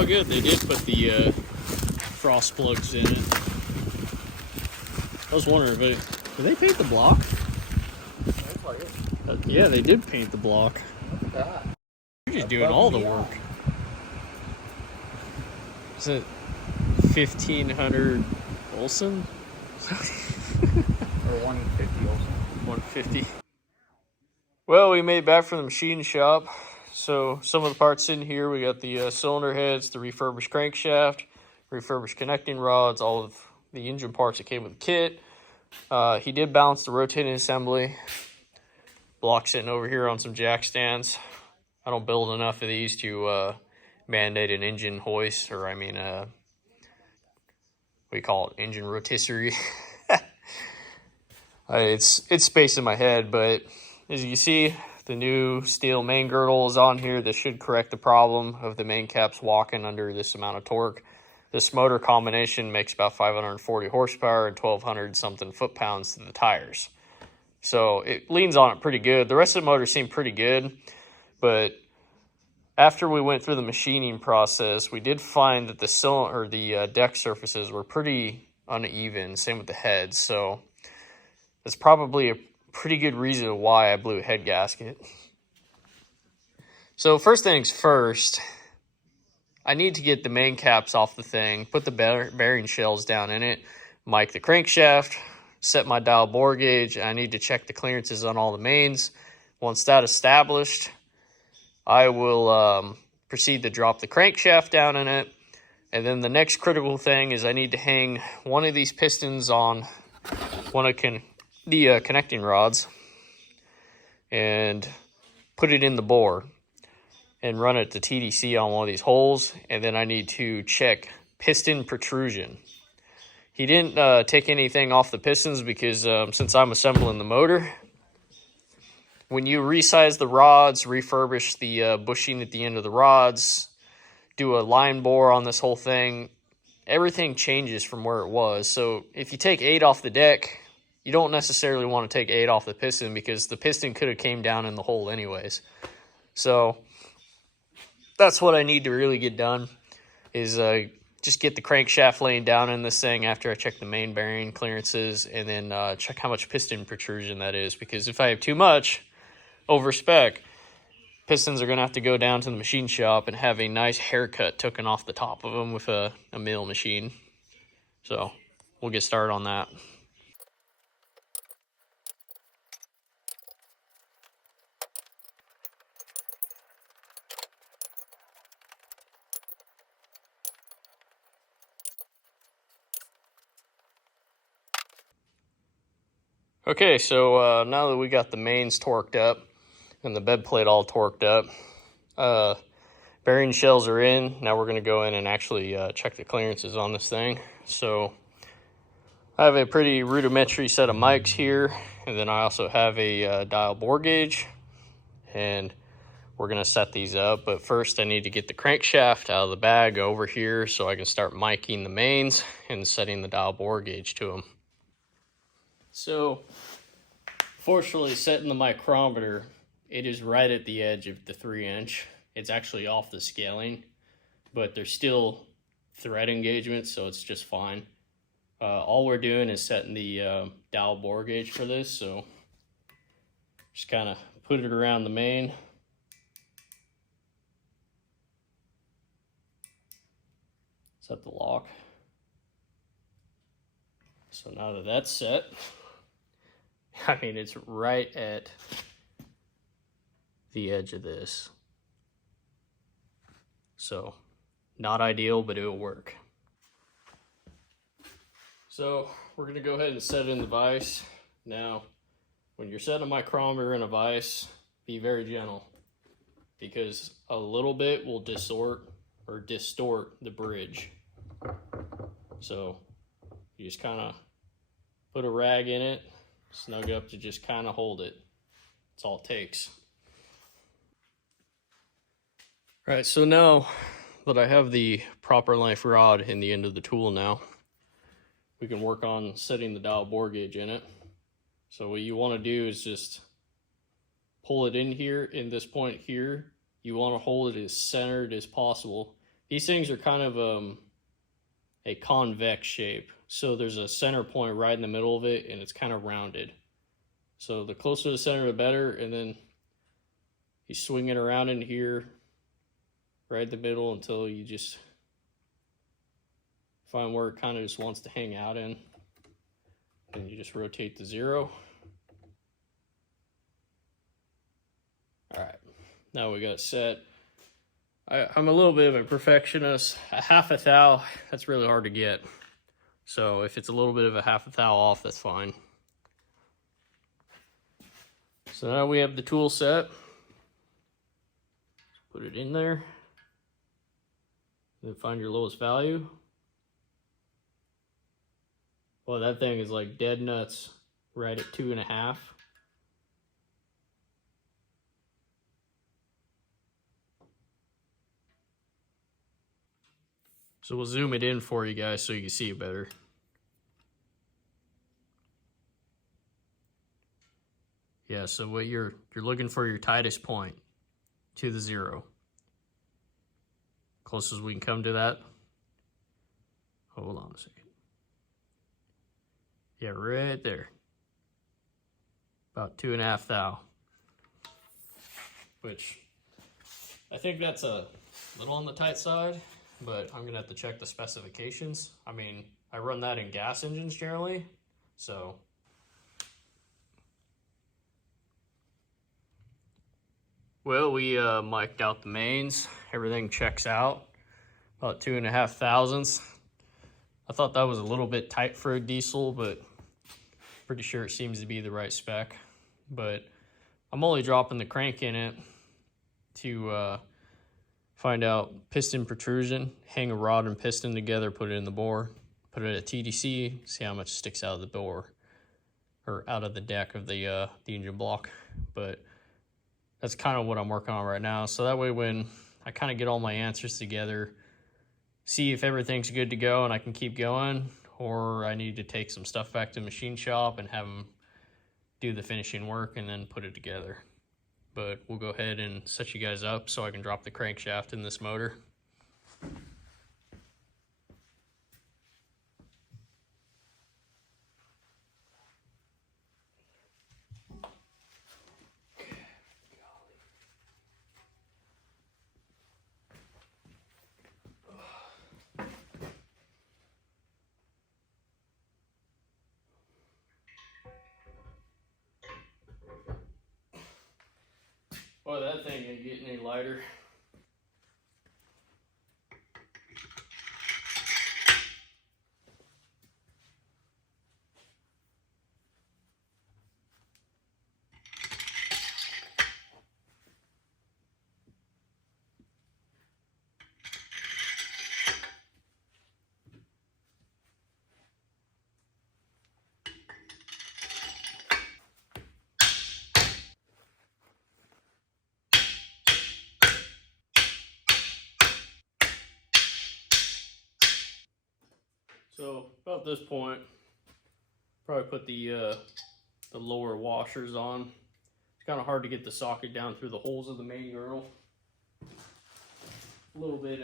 Oh, good. They did put the frost plugs in it. I was wondering, but did they paint the block? Looks like it. Yeah, they did paint the block. Look at that. You're just doing all the work. Is it 1500 Olson? Or 150 also. 150. Well, we made it back from the machine shop. So some of the parts in here, we got the cylinder heads, the refurbished crankshaft, refurbished connecting rods, all of the engine parts that came with the kit. He did balance the rotating assembly. Block sitting over here on some jack stands. I don't build enough of these to mandate an engine hoist, or we call it engine rotisserie. It's space in my head, but as you see, the new steel main girdle is on here. This should correct the problem of the main caps walking under this amount of torque. This motor combination makes about 540 horsepower and 1,200 something foot-pounds to the tires. So it leans on it pretty good. The rest of the motor seemed pretty good, but after we went through the machining process, we did find that the cylinder or the deck surfaces were pretty uneven. Same with the heads. So that's probably a pretty good reason why I blew a head gasket. So first things first, I need to get the main caps off the thing, put the bearing shells down in it, mic the crankshaft, set my dial bore gauge. I need to check the clearances on all the mains. Once that's established, I will proceed to drop the crankshaft down in it. And then the next critical thing is I need to hang one of these pistons on one of the connecting rods and put it in the bore and run it to TDC on one of these holes. And then I need to check piston protrusion. He didn't take anything off the pistons because since I'm assembling the motor, when you resize the rods, refurbish the bushing at the end of the rods, do a line bore on this whole thing, everything changes from where it was. So if you take 8 off the deck, you don't necessarily want to take 8 off the piston because the piston could have came down in the hole anyways. So that's what I need to really get done is just get the crankshaft laying down in this thing after I check the main bearing clearances and then check how much piston protrusion that is, because if I have too much over spec, pistons are going to have to go down to the machine shop and have a nice haircut taken off the top of them with a mill machine. So we'll get started on that. Okay, so now that we got the mains torqued up and the bed plate all torqued up, bearing shells are in. Now we're going to go in and actually check the clearances on this thing. So I have a pretty rudimentary set of mics here, and then I also have a dial bore gauge, and we're going to set these up. But first I need to get the crankshaft out of the bag over here so I can start miking the mains and setting the dial bore gauge to them. So, fortunately, setting the micrometer, it is right at the edge of the 3-inch. It's actually off the scaling, but there's still thread engagement, so it's just fine. All we're doing is setting the dial bore gauge for this, so just kind of put it around the main. Set the lock. So now that that's set, I mean, it's right at the edge of this. So, not ideal, but it'll work. So, we're going to go ahead and set it in the vise. Now, when you're setting a micrometer in a vise, be very gentle, because a little bit will distort the bridge. So, you just kind of put a rag in it, snug up to just kind of hold it. That's all it takes. All right, so now that I have the proper length rod in the end of the tool now, we can work on setting the dial bore gauge in it. So what you want to do is just pull it in here, in this point here. You want to hold it as centered as possible, These things are kind of a convex shape. So there's a center point right in the middle of it, and it's kind of rounded. So the closer to the center, the better. And then you swing it around in here, right in the middle, until you just find where it kind of just wants to hang out in. And you just rotate the 0. All right, now we got it set. I'm a little bit of a perfectionist. A half a thou, that's really hard to get. So if it's a little bit of a half a thou off, that's fine. So now we have the tool set. Put it in there. Then find your lowest value. Well, that thing is like dead nuts right at 2.5. So we'll zoom it in for you guys so you can see it better. Yeah, so what you're looking for your tightest point to the 0. Closest we can come to that. Hold on a second. Yeah, right there. About 2.5 thou. Which I think that's a little on the tight side, but I'm gonna have to check the specifications. I mean, I run that in gas engines generally, so. Well, we mic'd out the mains. Everything checks out. About 2.5 thousandths. I thought that was a little bit tight for a diesel, but pretty sure it seems to be the right spec. But I'm only dropping the crank in it to find out piston protrusion, hang a rod and piston together, put it in the bore, put it at TDC, see how much sticks out of the bore or out of the deck of the engine block. But that's kind of what I'm working on right now. So that way when I kind of get all my answers together, see if everything's good to go and I can keep going, or I need to take some stuff back to the machine shop and have them do the finishing work and then put it together. But we'll go ahead and set you guys up so I can drop the crankshaft in this motor. Boy, that thing ain't getting any lighter. So about this point, probably put the lower washers on. It's kind of hard to get the socket down through the holes of the main girdle. A little bit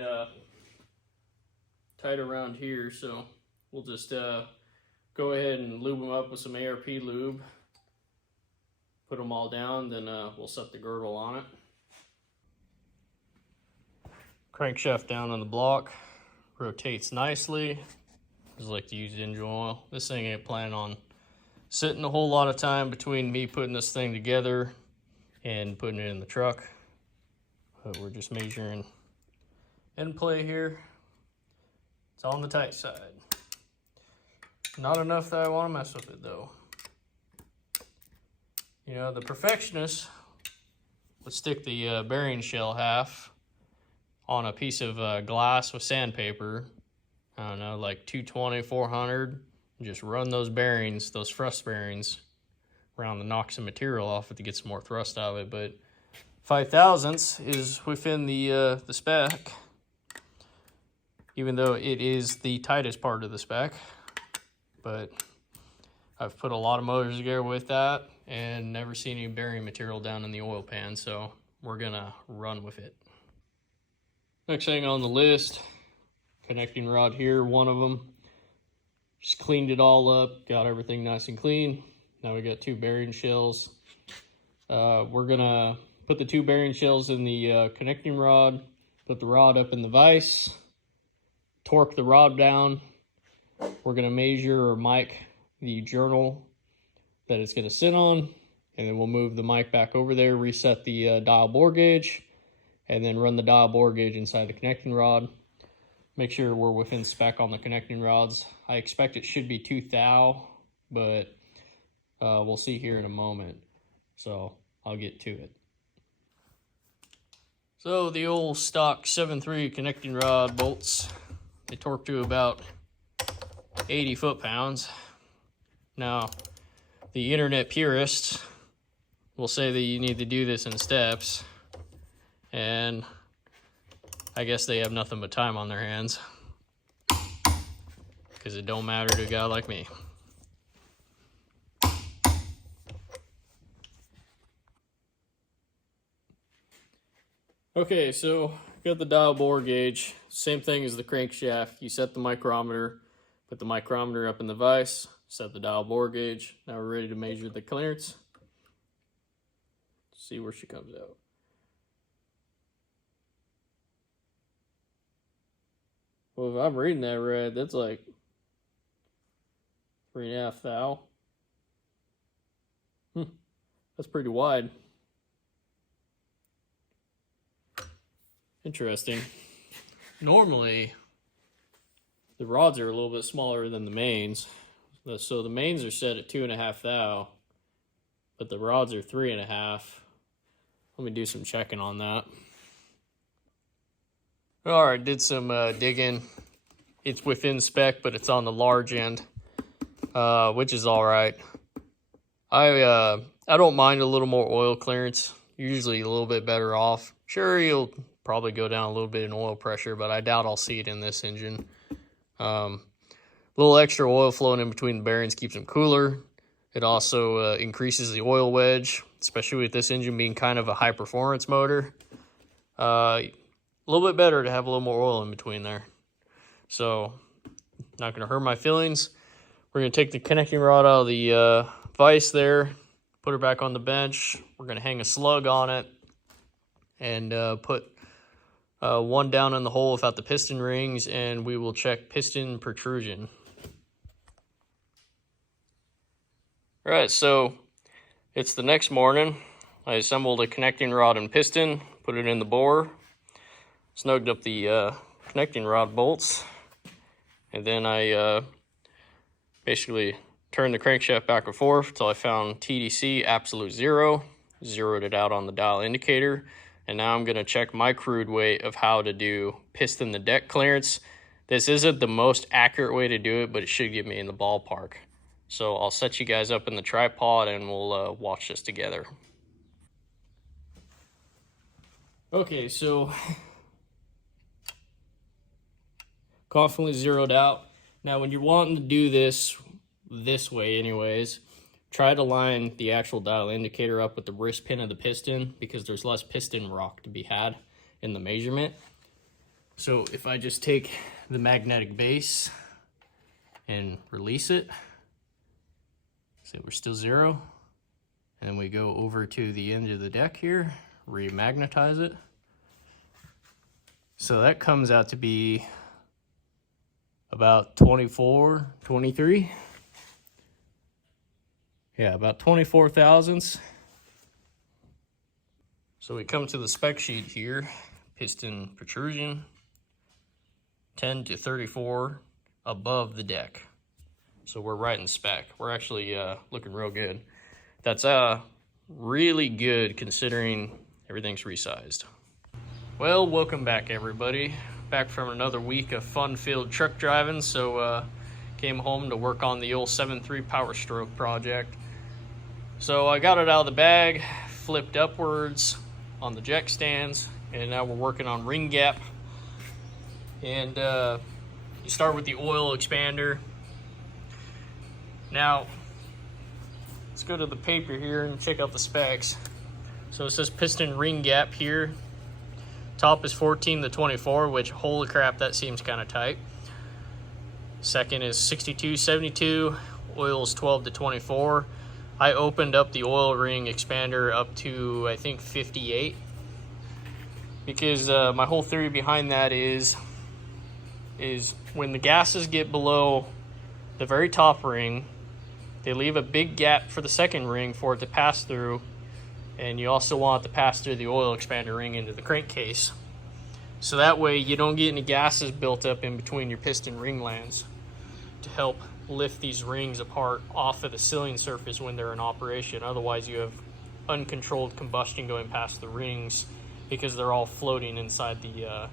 tight around here, so we'll just go ahead and lube them up with some ARP lube. Put them all down, then we'll set the girdle on it. Crankshaft down on the block, rotates nicely. Just like to use engine oil. This thing ain't planning on sitting a whole lot of time between me putting this thing together and putting it in the truck. But we're just measuring end play here. It's on the tight side. Not enough that I want to mess with it though. You know, the perfectionist would stick the bearing shell half on a piece of glass with sandpaper. I don't know, like 220, 400, and just run those bearings, those thrust bearings, around to knock some material off it to get some more thrust out of it. But 5 thousandths is within the spec, even though it is the tightest part of the spec. But I've put a lot of motors together with that and never seen any bearing material down in the oil pan, so we're gonna run with it. Next thing on the list, connecting rod here, one of them. Just cleaned it all up, got everything nice and clean. Now we got 2 bearing shells. We're gonna put the 2 bearing shells in the connecting rod, put the rod up in the vise, torque the rod down. We're gonna measure or mic the journal that it's gonna sit on, and then we'll move the mic back over there, reset the dial bore gauge, and then run the dial bore gauge inside the connecting rod. Make sure we're within spec on the connecting rods. I expect it should be 2 thou, but we'll see here in a moment. So I'll get to it. So the old stock 7.3 connecting rod bolts, they torque to about 80 foot-pounds. Now, the internet purists will say that you need to do this in steps, and I guess they have nothing but time on their hands, because it don't matter to a guy like me. Okay, so got the dial bore gauge. Same thing as the crankshaft. You set the micrometer, put the micrometer up in the vise, set the dial bore gauge. Now we're ready to measure the clearance. See where she comes out. Well, if I'm reading that right, that's like 3.5 thou. That's pretty wide. Interesting. Normally, the rods are a little bit smaller than the mains. So the mains are set at 2.5 thou, but the rods are 3.5. Let me do some checking on that. All right, did some digging. It's within spec, but it's on the large end, which is all right. I don't mind a little more oil clearance. Usually a little bit better off. Sure, you'll probably go down a little bit in oil pressure, but I doubt I'll see it in this engine. A little extra oil flowing in between the bearings keeps them cooler. It also increases the oil wedge, especially with this engine being kind of a high performance motor. A little bit better to have a little more oil in between there. So, not going to hurt my feelings. We're going to take the connecting rod out of the vise there, put her back on the bench. We're going to hang a slug on it and put one down in the hole without the piston rings, and we will check piston protrusion. All right, so it's the next morning. I assembled a connecting rod and piston, put it in the bore, snugged up the connecting rod bolts, and then I basically turned the crankshaft back and forth until I found TDC absolute 0, zeroed it out on the dial indicator, and now I'm going to check my crude way of how to do piston the deck clearance. This isn't the most accurate way to do it, but it should get me in the ballpark. So I'll set you guys up in the tripod and we'll watch this together. Okay, so confidently zeroed out. Now when you're wanting to do this way anyways, try to line the actual dial indicator up with the wrist pin of the piston, because there's less piston rock to be had in the measurement. So if I just take the magnetic base and release it, so we're still 0, and then we go over to the end of the deck here, remagnetize it. So that comes out to be about 24, 23. Yeah, about 24 thousandths. So we come to the spec sheet here, piston protrusion, 10 to 34 above the deck. So we're right in spec. We're actually looking real good. That's really good considering everything's resized. Well, welcome back everybody. Back from another week of fun-filled truck driving. So came home to work on the old 7.3 powerstroke project. So I got it out of the bag, flipped upwards on the jack stands, and now we're working on ring gap. And you start with the oil expander. Now, let's go to the paper here and check out the specs. So it says piston ring gap here. Top is 14 to 24, which holy crap, that seems kind of tight. Second is 62-72, oil is 12 to 24. I opened up the oil ring expander up to, I think, 58. Because my whole theory behind that is when the gases get below the very top ring, they leave a big gap for the second ring for it to pass through, and you also want it to pass through the oil expander ring into the crankcase. So that way you don't get any gases built up in between your piston ring lands to help lift these rings apart off of the sealing surface when they're in operation. Otherwise you have uncontrolled combustion going past the rings because they're all floating inside the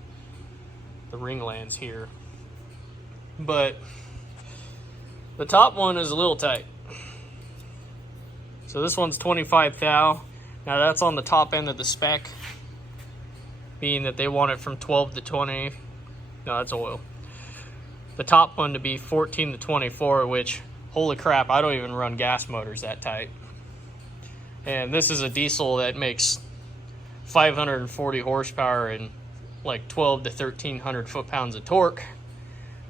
ring lands here. But the top one is a little tight. So this one's 25 thou. Now that's on the top end of the spec, meaning that they want it from 12 to 20. No, that's oil. The top one to be 14 to 24, which, holy crap, I don't even run gas motors that tight. And this is a diesel that makes 540 horsepower and like 12 to 1300 foot-pounds of torque.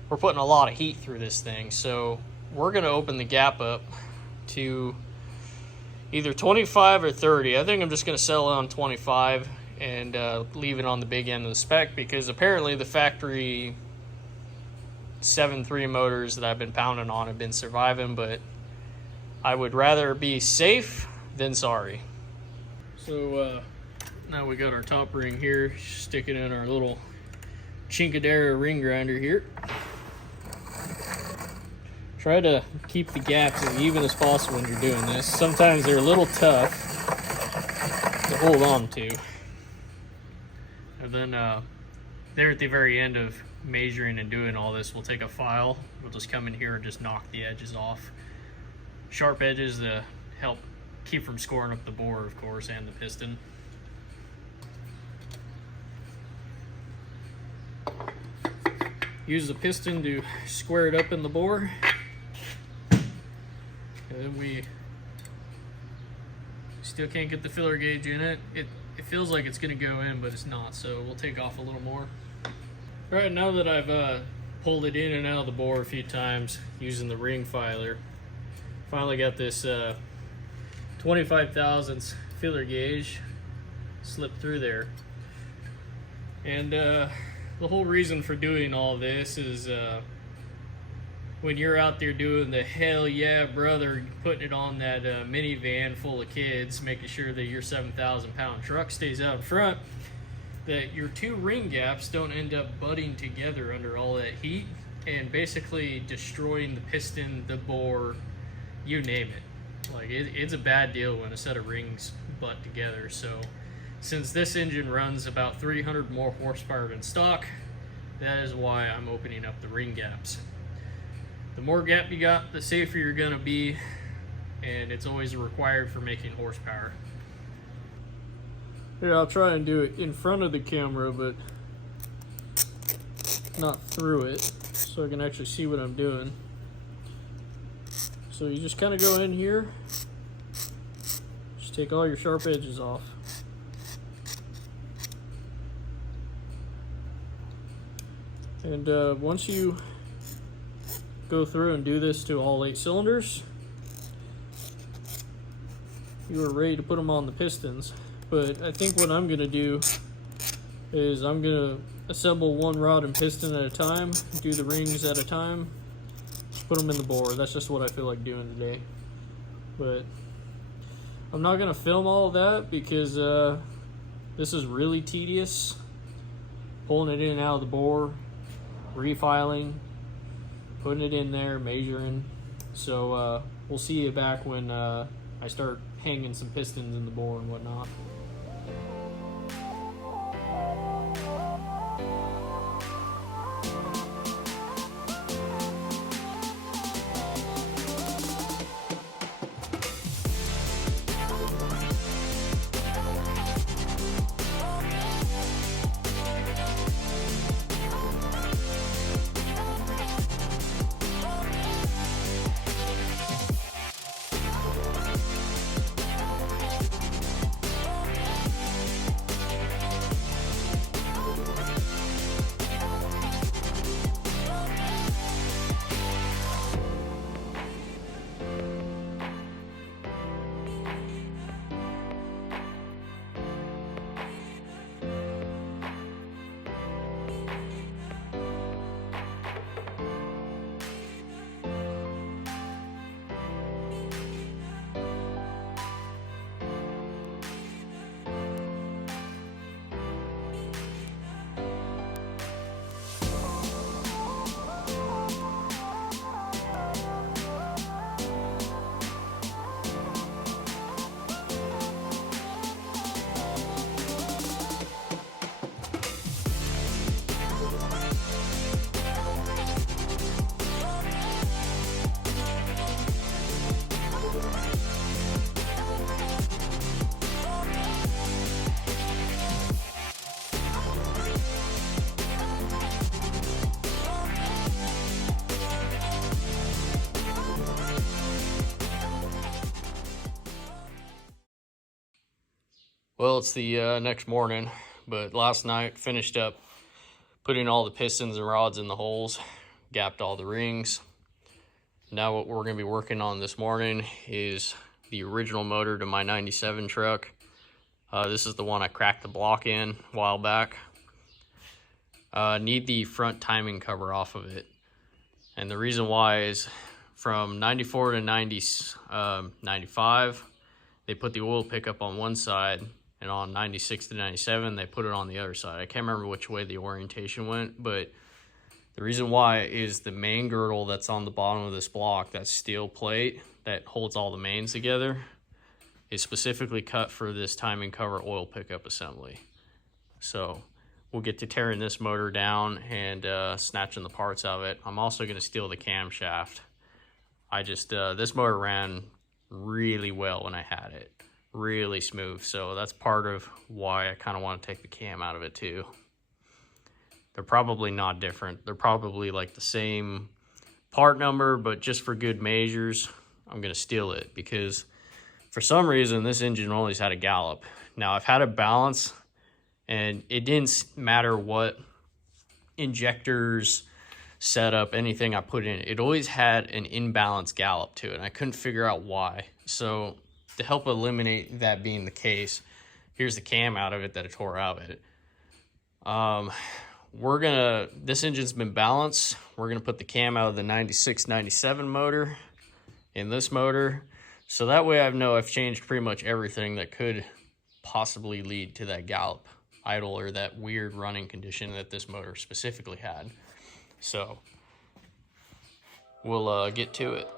We're putting a lot of heat through this thing, so we're going to open the gap up to either 25 or 30. I think I'm just going to settle on 25 and leave it on the big end of the spec, because apparently the factory 7.3 motors that I've been pounding on have been surviving, but I would rather be safe than sorry. So now we got our top ring here, stick it in our little Chinkadera ring grinder here. Try to keep the gaps as even as possible when you're doing this. Sometimes they're a little tough to hold on to. And then there at the very end of measuring and doing all this, we'll take a file. We'll just come in here and just knock the edges off. Sharp edges to help keep from scoring up the bore, of course, and the piston. Use the piston to square it up in the bore. And then we still can't get the filler gauge in it. It feels like it's gonna go in, but it's not, so we'll take off a little more. All right, now that I've pulled it in and out of the bore a few times using the ring filer, finally got this 25 thousandths filler gauge slipped through there. And the whole reason for doing all this is when you're out there doing the hell yeah brother, putting it on that minivan full of kids, making sure that your 7,000 pound truck stays out front, that your two ring gaps don't end up butting together under all that heat and basically destroying the piston, the bore, you name it. Like it's a bad deal when a set of rings butt together. So since this engine runs about 300 more horsepower than stock, that is why I'm opening up the ring gaps. The more gap you got, the safer you're gonna be, and it's always required for making horsepower. Here, I'll try and do it in front of the camera, but not through it, so I can actually see what I'm doing. So you just kind of go in here, just take all your sharp edges off. And once you go through and do this to all 8 cylinders, you are ready to put them on the pistons. But I think what I'm going to do is I'm going to assemble one rod and piston at a time, do the rings at a time, put them in the bore. That's just what I feel like doing today. But I'm not going to film all of that because this is really tedious. Pulling it in and out of the bore, refiling, putting it in there, measuring. So we'll see you back when I start hanging some pistons in the bore and whatnot. Well, it's the next morning, but last night finished up putting all the pistons and rods in the holes, gapped all the rings. Now what we're going to be working on this morning is the original motor to my 97 truck. This is the one I cracked the block in a while back. Need the front timing cover off of it. And the reason why is from 94 to 95, they put the oil pickup on one side, and on 96 to 97, they put it on the other side. I can't remember which way the orientation went, but the reason why is the main girdle that's on the bottom of this block, that steel plate that holds all the mains together, is specifically cut for this timing cover oil pickup assembly. So we'll get to tearing this motor down and snatching the parts of it. I'm also going to steal the camshaft. This motor ran really well when I had it. Really smooth. So that's part of why I kind of want to take the cam out of it too. They're probably not different. They're probably like the same part number, but just for good measures, I'm going to steal it because for some reason this engine always had a gallop. Now I've had a balance, and it didn't matter what injectors, setup, anything I put in, it always had an imbalanced gallop to it, and I couldn't figure out why. So to help eliminate that being the case, here's the cam out of it that I tore out of it. This engine's been balanced. We're gonna put the cam out of the 96, 97 motor in this motor. So that way I've changed pretty much everything that could possibly lead to that gallop idle or that weird running condition that this motor specifically had. So we'll get to it.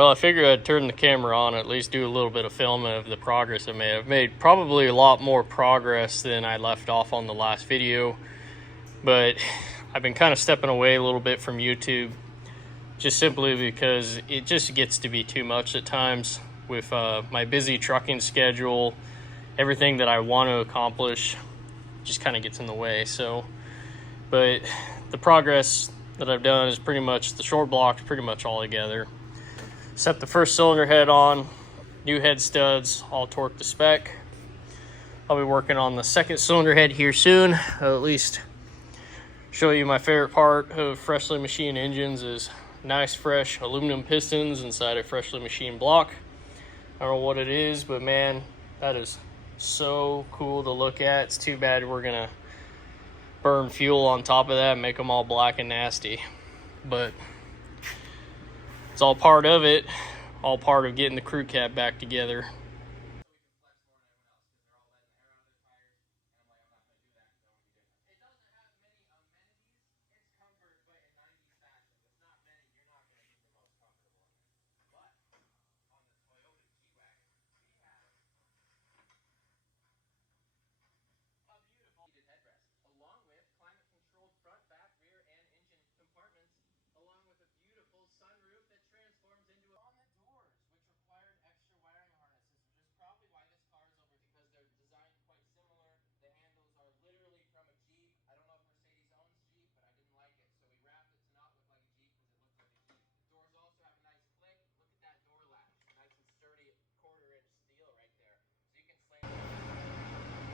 Well, I figured I'd turn the camera on, at least do a little bit of filming of the progress I made. I've made probably a lot more progress than I left off on the last video, but I've been kind of stepping away a little bit from YouTube, just simply because it just gets to be too much at times with my busy trucking schedule. Everything that I want to accomplish just kind of gets in the way. So, but the progress that I've done is pretty much the short blocks, pretty much all together. Set the first cylinder head on, new head studs, all torqued to spec. I'll be working on the second cylinder head here soon. I'll at least show you my favorite part of freshly machined engines is nice fresh aluminum pistons inside a freshly machined block. I don't know what it is, but man, that is so cool to look at. It's too bad we're gonna burn fuel on top of that and make them all black and nasty, but it's all part of it, all part of getting the crew cab back together.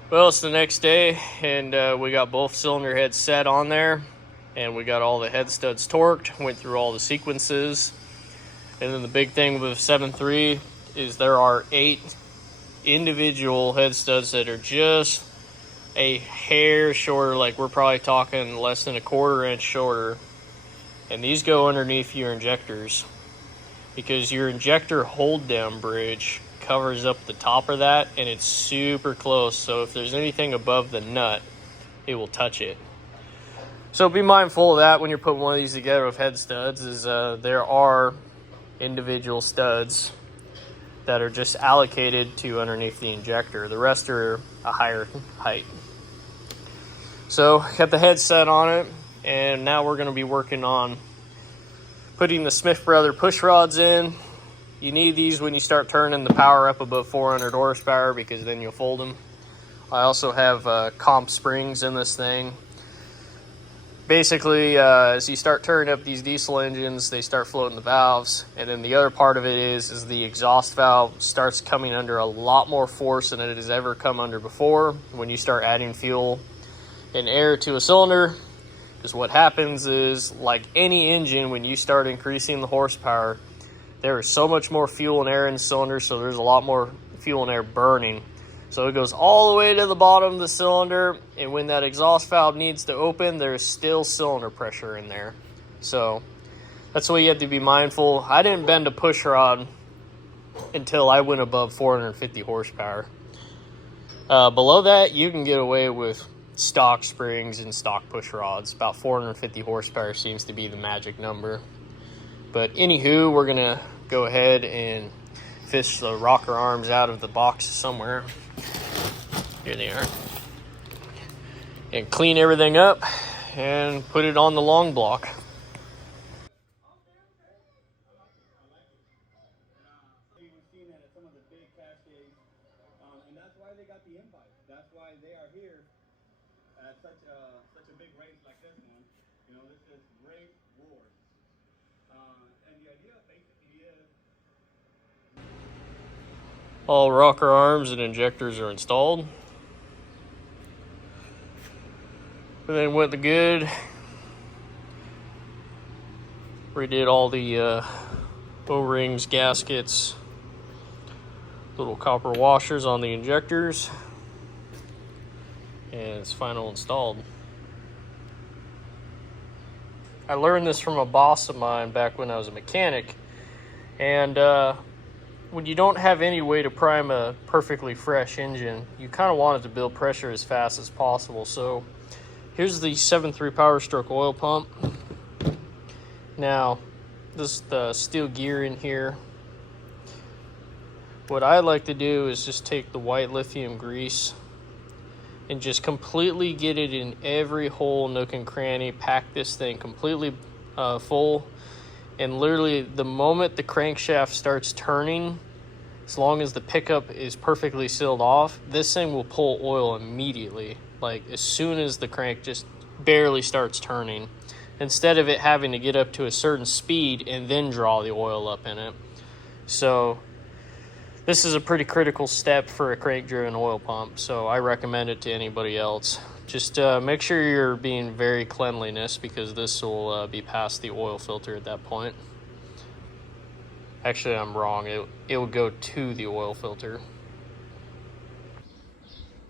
Well, it's the next day, and we got both cylinder heads set on there, and we got all the head studs torqued, went through all the sequences. And then the big thing with 7.3 is there are 8 individual head studs that are just a hair shorter, like we're probably talking less than a 1/4 inch shorter. And these go underneath your injectors, because your injector hold down bridge covers up the top of that, and it's super close, so if there's anything above the nut, it will touch it. So be mindful of that when you're putting one of these together with head studs, is there are individual studs that are just allocated to underneath the injector. The rest are a higher height. So got the head set on it, and now we're going to be working on putting the Smith Brother push rods in. You need these when you start turning the power up above 400 horsepower, because then you'll fold them. I also have comp springs in this thing. Basically, as you start turning up these diesel engines, they start floating the valves. And then the other part of it is the exhaust valve starts coming under a lot more force than it has ever come under before when you start adding fuel and air to a cylinder. Because what happens is, like any engine, when you start increasing the horsepower, there is so much more fuel and air in the cylinder, so there's a lot more fuel and air burning. So it goes all the way to the bottom of the cylinder, and when that exhaust valve needs to open, there's still cylinder pressure in there. So that's what you have to be mindful. I didn't bend a push rod until I went above 450 horsepower. Below that, you can get away with stock springs and stock push rods. About 450 horsepower seems to be the magic number. But anywho, we're gonna go ahead and fish the rocker arms out of the box somewhere. Here they are. And clean everything up and put it on the long block. We've seen that at some of the big cascades, and that's why they got the invite. That's why they are here at such a big race like this one. You know, this is great wars. And the idea basically is All rocker arms and injectors are installed. Everything went the good. Redid all the O-rings, gaskets, little copper washers on the injectors, and it's final installed. I learned this from a boss of mine back when I was a mechanic, and when you don't have any way to prime a perfectly fresh engine, you kind of want it to build pressure as fast as possible. So here's the 7.3 powerstroke oil pump. Now, this is the steel gear in here. What I like to do is just take the white lithium grease and just completely get it in every hole, nook and cranny, pack this thing completely full. And literally the moment the crankshaft starts turning, as long as the pickup is perfectly sealed off, this thing will pull oil immediately. Like as soon as the crank just barely starts turning, instead of it having to get up to a certain speed and then draw the oil up in it. So this is a pretty critical step for a crank-driven oil pump, so I recommend it to anybody else. Just make sure you're being very cleanliness, because this will be past the oil filter at that point. Actually, I'm wrong. It will go to the oil filter.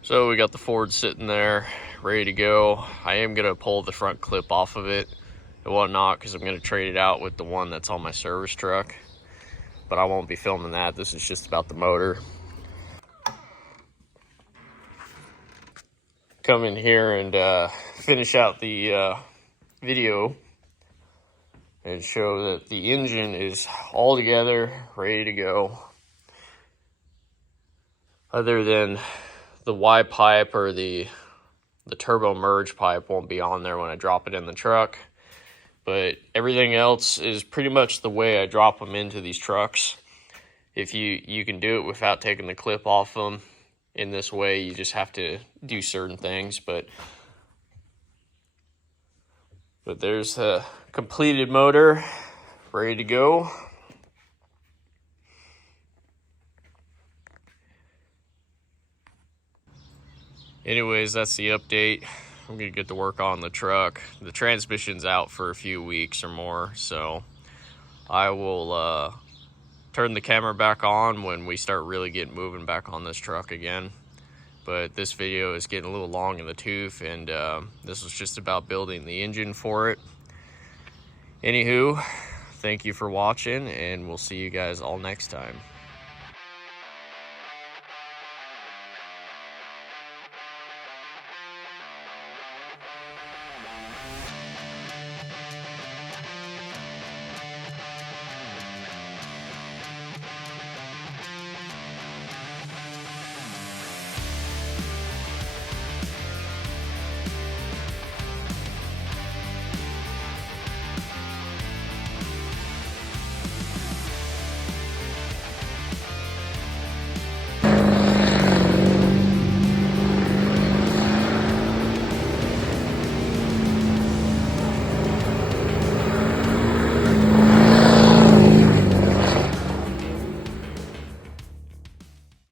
So we got the Ford sitting there, ready to go. I am going to pull the front clip off of it and whatnot, because I'm going to trade it out with the one that's on my service truck. But I won't be filming that. This is just about the motor. Come in here and finish out the video and show that the engine is all together, ready to go. Other than the Y pipe or the turbo merge pipe won't be on there when I drop it in the truck. But everything else is pretty much the way I drop them into these trucks. If you can do it without taking the clip off them in this way, you just have to do certain things. But there's a completed motor, ready to go. Anyways, that's the update. I'm gonna get to work on the truck. The transmission's out for a few weeks or more, so I will turn the camera back on when we start really getting moving back on this truck again. But this video is getting a little long in the tooth, and this was just about building the engine for it. Anywho, thank you for watching, and we'll see you guys all next time.